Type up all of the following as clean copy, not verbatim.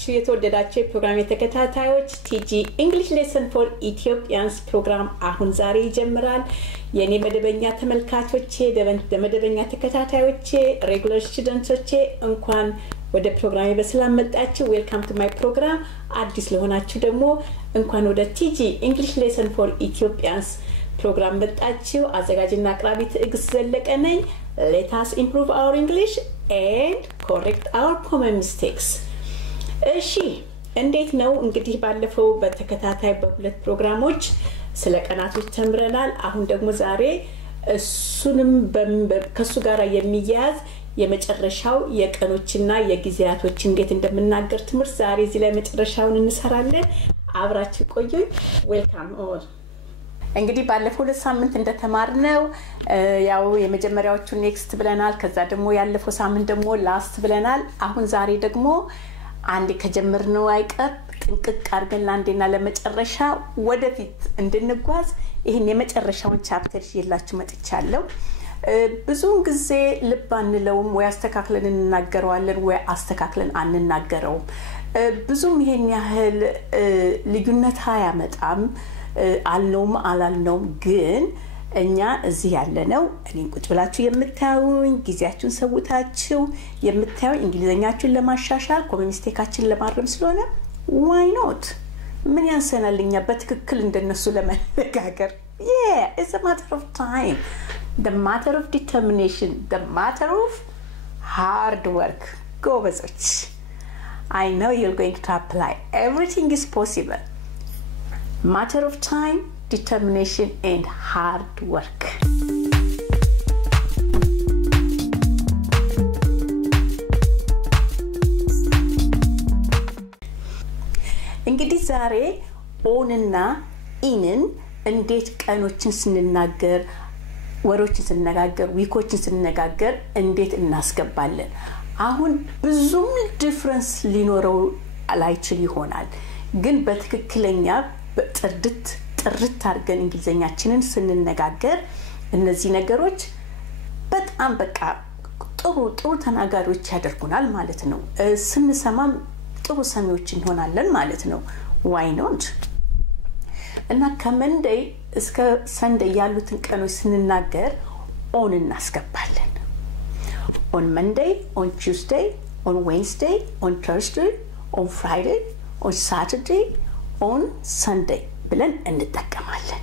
ናችሁ የተወደዳችሁ ፕሮግራም የተከታታዮች ቲጂ English lesson for Ethiopians ፕሮግራም አሁን ዛሬ ይጀምራል የኔ መደበኛ ተመልካቾቼ መደበኛ ተከታታዮቼ regular students እንኳን ወደ ፕሮግራሜ በሰላም መጣችሁ welcome to my program አዲስ ለሆናችሁ ደግሞ እንኳን ወደ ቲጂ English lesson for Ethiopians ፕሮግራም መጣችሁ አዘጋጅና አቅራቢ ትዕግስት ዘለቀ ነኝ let us improve our English and correct our common mistakes እሺ እንዴት ነው እንግዲህ ባለፈው በተከታታይ በሁለት ፕሮግራሞች ስለ ቀናቶች ተምረናል አሁን ደግሞ ዛሬ እሱንም ከሱ ጋር የሚያያዝ የመጨረሻው የቀኖችና የጊዜያቶች እንዴት እንደምናገር ትምህርት ዛሬ እዚህ ላይ መጨረሻውን እንሰራለን አብራችሁ ቆዩኝ welcome all እንግዲህ ባለፈው ለሳምንት እንደተማርነው ያው የመጀመሪያዎቹ ኔክስት ብለናል ከዛ ደግሞ ያለፈው ሳምንት ደግሞ ላስት ብለናል አሁን ዛሬ ደግሞ አንድ ከጀመርነው አይቀር ጥንቅቅ አድርገን ላንዴና ለመጨረሻ ወደፊት እንድንጓዝ ይሄን የመጨረሻውን ቻፕተር ይላችሁ መጥቻለሁ ብዙውን ጊዜ ልብ አንለውም ወይ አስተካክለን እንናገረዋለን ወይ አስተካክለን አንናገረውም ብዙም ይሄን ያህል ልዩነት ያመጣም አልነውም አላልነውም ግን እኛ እዚህ ያለነው እኔን ቁጭ ብላችሁ የምታዩኝ ጊዜያችሁን ሰውታችሁ የምታዩኝ እንግሊዘኛችሁን ለማሻሻል ኮሚኒስቲካችን ለማረም ስለሆነ why not ምን ያንሰናልኛ በትክክል እንደነሱ ለመነጋገር yeah it's a matter of time the matter of determination the matter of hard work go በዞች I know you're going to apply everything is possible matter of time determination and hard work እንግዲህ ዛሬ ኦንና ኢንን እንዴት ቀኖችን ስንናገር ወሮችን ስንነጋገር ዊኮችን ስንነጋገር እንዴት እናስገባለን አሁን ብዙም ዲፈረንስ ሊኖረው አላይችል ይሆናል ግን በትክክለኛ ጥርት አድርገን እንግሊዘኛችንን ስንነጋገር እነዚህ ነገሮች በጣም በቃ ጥሩ ተናጋሪዎች ያደርጉናል ማለት ነው ስንሰማም ጥሩ ሰሚዎች እንሆናለን ማለት ነው why not እና ከመንዴይ እስከ ሰንዴይ ያሉትን ቀኖች ስንናገር ኦን እናስገባለን on Monday on Tuesday on Wednesday on Thursday on Friday on Saturday on Sunday ብለን እንጠቀማለን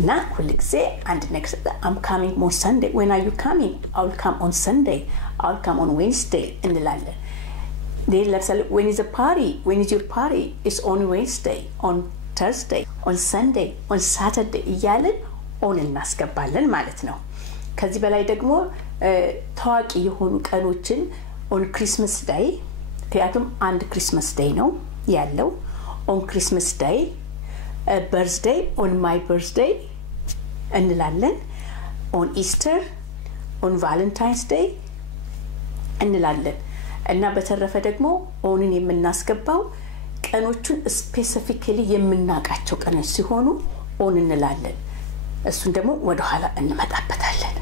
እና ሁሉ ጊዜ አንድ next I'm coming on Sunday when are you coming I'll come on Sunday I'll come on Wednesday እንላለን they ለምሳሌ when is a party when is your party is on Wednesday on Thursday on Sunday on Saturday እያልን on እናስገባለን ማለት ነው ከዚህ በላይ ደግሞ ታዋቂ የሆኑ ቀኖችን on Christmas Day ምክንያቱም አንድ Christmas Day ነው ያለው on Christmas Day birthday on my birthday እንላለን on Easter on Valentine's Day እንላለን እና በተረፈ ደግሞ ኦንን የምናስገባው ቀኖቹን ስፔሲፊካሊ የምናቃቸው ቀኖች ሲሆኑ ኦን እንላለን እሱን ደግሞ ወደ ኋላ እንመጣበታለን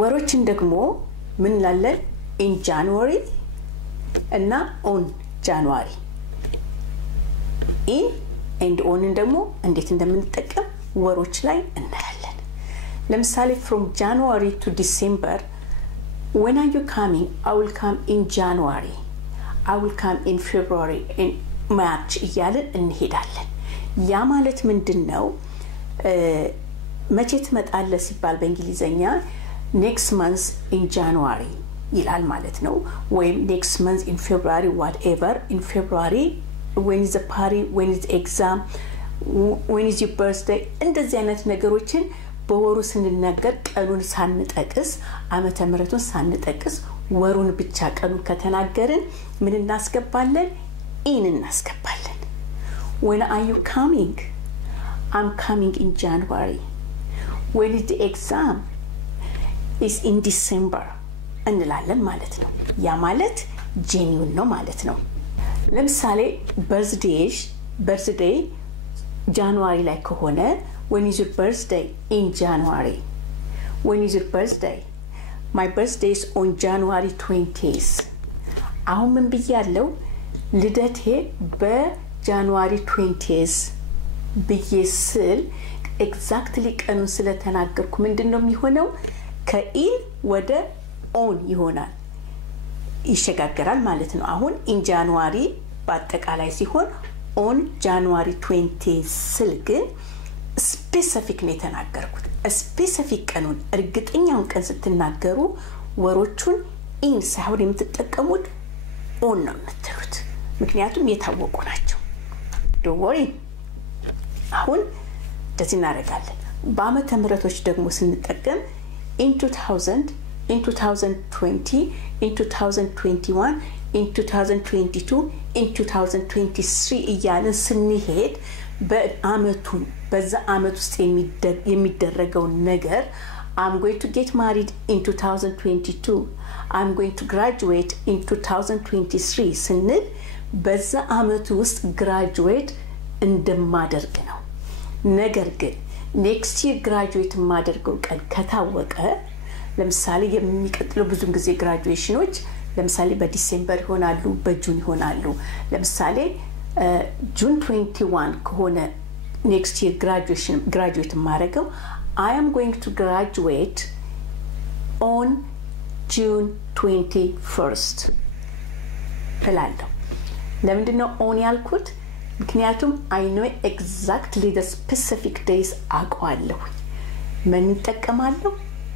ወሮችን ደግሞ ምን እንላለን in January እና on January in and on ደግሞ እንዴት እንደምንጠቀም ወሮች ላይ እናያለን ለምሳሌ from January to December when are you coming I will come in January I will come in February in March እያልን እንሄዳለን ያ ማለት ምንድነው መቼ ትመጣለህ ሲባል በእንግሊዘኛ next month in January ይላል ማለት ነው ወይም next month in February whatever in February when is the party when is the exam when is your birthday እንደዚህ አይነት ነገሮችን በወሩ ስንናገር ቀኑን ሳንጠቅስ ዓመተ ምህረቱን ሳንጠቅስ ወሩን ብቻ ቀኑን ከተናገርን ምን እናስገባለን in እናስገባለን when are you coming I'm coming in January when is the exam is in December እንላለን ማለት ነው ያ ማለት ጄኒውን ነው ማለት ነው ለምሳሌ birthday January ላይ ከሆነ when is your birthday in January when is your birthday my birthday is on January 20th አሁን ምን ብያለሁ ልደቴ በጃንዋሪ 20th ብዬስል exactly ቀኑን ስለተናገርኩ ምንድነው የሚሆነው ከኢን ወደ ኦን ይሆናል ይሸጋገራል ማለት ነው አሁን in January በአጠቃላይ ሲሆን on January 20th ስል ግን ስፔሲፊክ ነው የተናገርኩት ስፔሲፊክ ቀኑን እርግጠኛውን ቀን ስትናገሩ ወሮቹን ኢን ሳይሆን የምትጠቀሙት ኦን ነው የምትሉት ምክንያቱም የታወቁ ናቸው don't worry አሁን እንደዚህ እናደርጋለን በአመተ ምህረቶች ደግሞ ስንጠቀም in 2000 in 2020 in 2021 in 2022 in 2023 እያልን ስንሄድ በአመቱን በዛ አመት ውስጥ የሚደረገው ነገር I'm going to get married in 2022 I'm going to graduate in 2023 ስንል በዛ አመት ውስጥ graduate እንደማደርግ ነው ነገር ግን next year graduate ማደርገው ቀን ከታወቀ ለምሳሌ የሚቀጥለው ብዙ ጊዜ graduationዎች ለምሳሌ በዲሴምበር ይሆናሉ በጁን ይሆናሉ ለምሳሌ June 21 ከሆነ next year graduate ማረገው I am going to graduate on June 21st እላለሁ ለምንድነው on ያልኩት ምክንያቱም I know exactly the specific days አውቃለሁ ምን ተጠቀማለሁ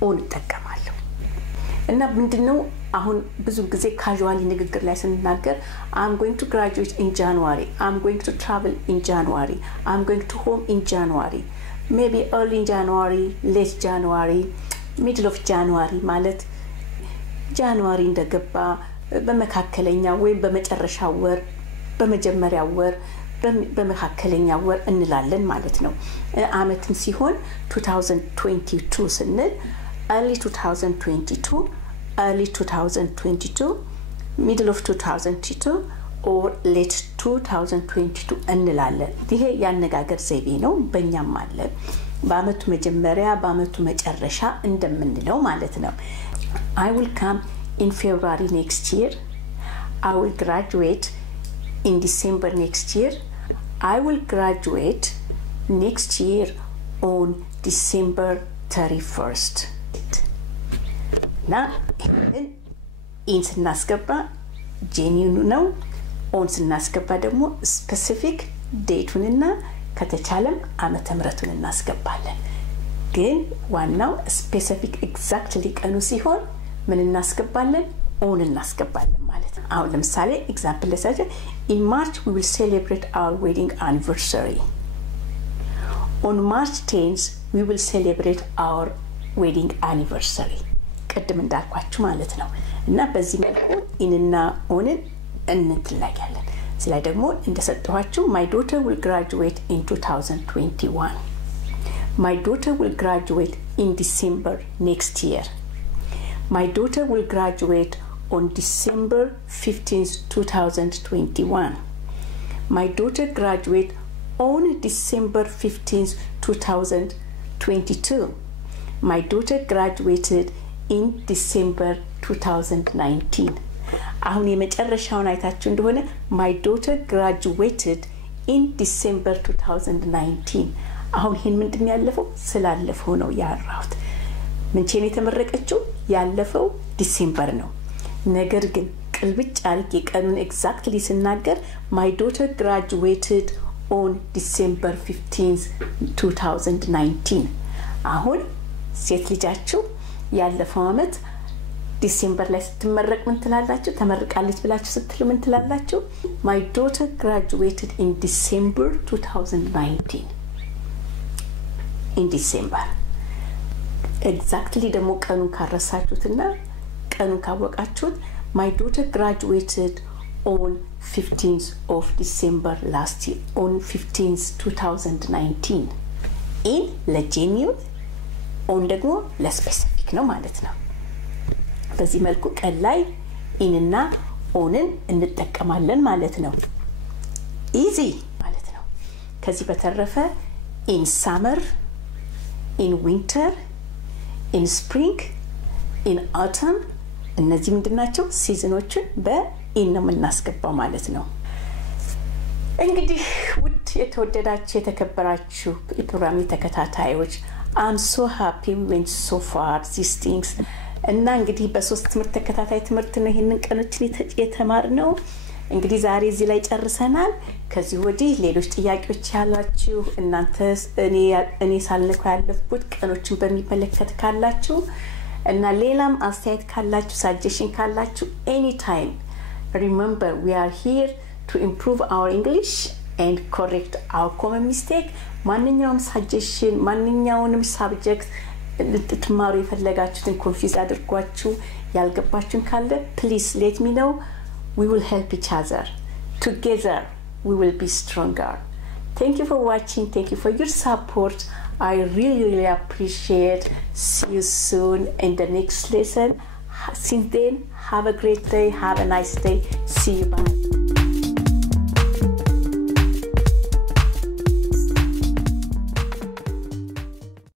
on ተጠቀማለሁ እና ምንድነው አሁን ብዙ ጊዜ ካዡዋሊ ንግግር ላይ ስንናገር I'm going to graduate in January I'm going to travel in January I'm going to home in January maybe early in January late January middle of January ማለት January እንደገባ በመካከለኛ ወይ በመጨረሻ ወር በመጀመሪያ ወር በመካከለኛ ወር እንላለን ማለት ነው አመትም ሲሆን 2022 ስንል early 2022 early 2022 middle of 2022 or late 2022 እንላለን ይሄ ያነጋገር ዘይቤ ነው በእኛም አለ በአመቱ መጀመሪያ በአመቱ መጨረሻ እንደምንለው ማለት ነው I will come in February next year I will graduate in December next year I will graduate next year on December 31st now in ስናስገባ genuine ነው on ስናስገባ ደግሞ specific dateውንና ከተቻለም ዓመተ ምህረቱን እናስገባለን ግን ዋናው specific exactly ቀኑ ሲሆን ምን እናስገባለን on እናስገባለን ማለት ነው አሁን ለምሳሌ example ለሰጀ in March we will celebrate our wedding anniversary on March 10th we will celebrate our wedding anniversary ቀደም እንዳልኳችሁ ማለት ነው እና በዚህ መልኩ ኢንና ኦንን እንትላያለን ስለዚህ ደግሞ እንደሰጠኋችሁ my daughter will graduate in 2021 my daughter will graduate in December next year my daughter will graduate on December 15th 2021 my daughter graduate on December 15th 2022 my daughter graduated in December 2019 አሁን የመጨረሻውን አይታችሁ እንደሆነ my daughter graduated in December 2019 አሁን ይሄን ምንድነው ያለፈው ስላለፈው ነው ያራሁት ምንቼ ነው የተመረቀችው ያለፈው ዲሴምበር ነው ነገር ግን ቅልብጭ አርጌ ቀኑን exactly ስናገር my daughter graduated on December 15th 2019 አሁን ሴት ልጃችሁ ያለፈው አመት ዲሴምበር ላይ ስትመረቅ ምን ትላላችሁ ተመርቃለች ብላችሁ ስትሉ ምን ትላላችሁ my daughter graduated in December 2019 in December exactly ደግሞ ቀኑን ካረሳችሁትና ቀኑን ካወቃችሁት my daughter graduated on 15th of December last year on 15th 2019 in ለgenuine on ደግሞ ለስፔሲፊክ ነው ማለት ነው በዚህ መልኩ ቀን ላይ ኢንና ኦንን እንጠቀማለን ማለት ነው ኢዚ ማለት ነው ከዚህ በተረፈ in summer in winter in spring in autumn እነዚህ ምንድናቸው ሲዝኖችን በኢን ነው የምናስገባው ማለት ነው እንግዲህ ውድ የተወደዳችሁ የተከበራችሁ የፕሮግራም ተከታታዮች I'm so happy we went so far these things እና እንግዲህ በሶስት ትምህርት ተከታታይ ትምህርት ነው ይሄንን ቀኖችን የተማርነው እንግዲህ ዛሬ እዚህ ላይ ጨርሰናል ከዚህ ወዲህ ሌሎች ጥያቄዎች ያላችሁ እናንተስ እኔ ሳልነካ ያለፍኩት ቀኖችን በሚመለከት ካላችሁ እና ሌላም አስተያየት ካላችሁ suggestion ካላችሁ anytime remember we are here to improve our English and correct our common mistake ማንኛውም suggestion ማንኛውንም subject ልትማሩ የፈለጋችሁትን ኮንፊውዝ አድርጓችሁ ያልገባችሁን ካለ please let me know we will help each other together we will be stronger thank you for watching thank you for your support I really appreciate see you soon in the next lesson since then have a great day have a nice day see you bye